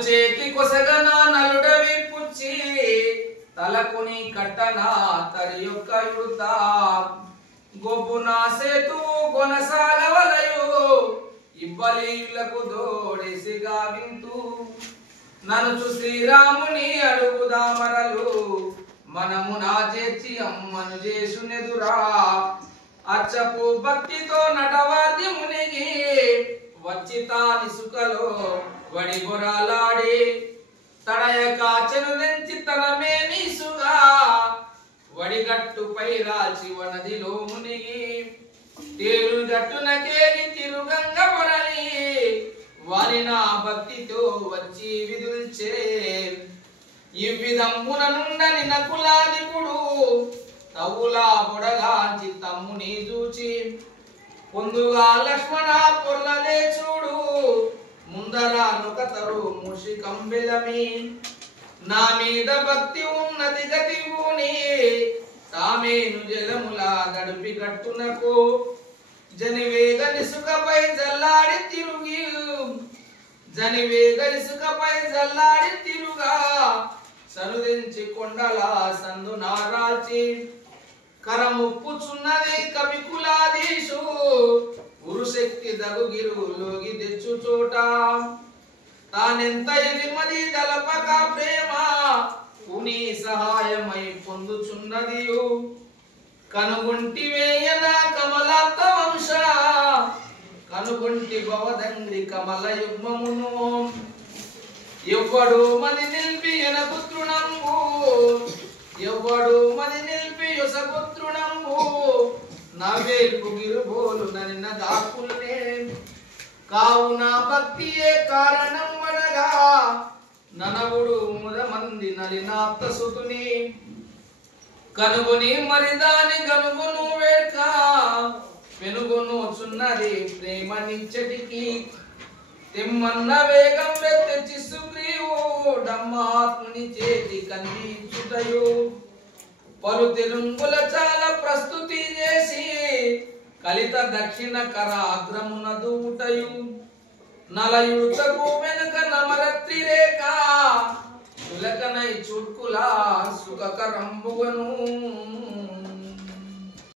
చేతి కొసగన నలుడవి పుచ్చి తలకుని కట్టన తరి యొక్క యుడత గొబ్బున సేతు కొనసాగవలయు ఇబ్బలీయులకు దోడేసి గావింతు ననుచు శ్రీరాముని అడుగుదామరలు మనము నా చేర్చి అమ్మను చేసునెదురా అచ్చపు భక్తితో నటవాది మునిగి వచ్చితాని సుఖలో వడిగొరాలాడి తడయ కాచెను నెంచి తనమే నీసుగా వడిగట్టుపై రాచి వనదిలో మునిగి తేలు గట్టునకేగి తిరుగంగ పడని వారి నా భక్తితో వచ్చి విదుల్చే ఇవ్విదమ్మున నుండని నకులాదిపుడు తవులా బొడగాంచి తమ్ముని చూచి పొందుగా లక్ష్మణ పొర్లలే చూడు ముందర నొకతరు ముషికంబెలమి నా మీద భక్తి ఉన్నది గతివుని తామేను జలములా గడిపి కట్టునకు జనివేగ నిసుకపై జల్లాడి తిరుగి జనివేగ ఇసుకపై జల్లాడి తిరుగా సరుదించి కొండల సందు నారాల్చి కరముప్పుచున్నది కవికులాదీశు ఉరుశక్తి దగుగిరు లోగి తెచ్చు చోట తానెంత ఎదిమది దలపక ప్రేమ ఉని సహాయమై పొందుచున్నది కనుగొంటి వేయన కమలాత్త వంశ కనుగొంటి భవదంగ్రి కమల యుగ్మమును ఎవ్వడు మది నిల్పి ఎనపుత్రునంబు ఎవ్వడు మది నిల్పి యొసపుత్రునంబు నవేల్పు గిరుబోలు ననిన దాకుల్నే కావున భక్తియే కారణం వనగా ననవుడు ముదమంది నలినాప్త సుతుని కనుగొని మరిదాని గనుగొను వేడ్క పెనుగొను చున్నది ప్రేమ నిచ్చటికి తిమ్మన్న వేగం వెత్తెచ్చి సుగ్రీవుడమ్మాత్ముని చేతి కందించుటయు పలు తెరుంగుల చాలా ప్రస్తుతి చేసి కలిత దక్షిణ కరాగ్రమున దూటయు నలయుతకు వెనుక నమరత్రి రేఖ చులకనై చుట్కులా సుఖకరంబుగను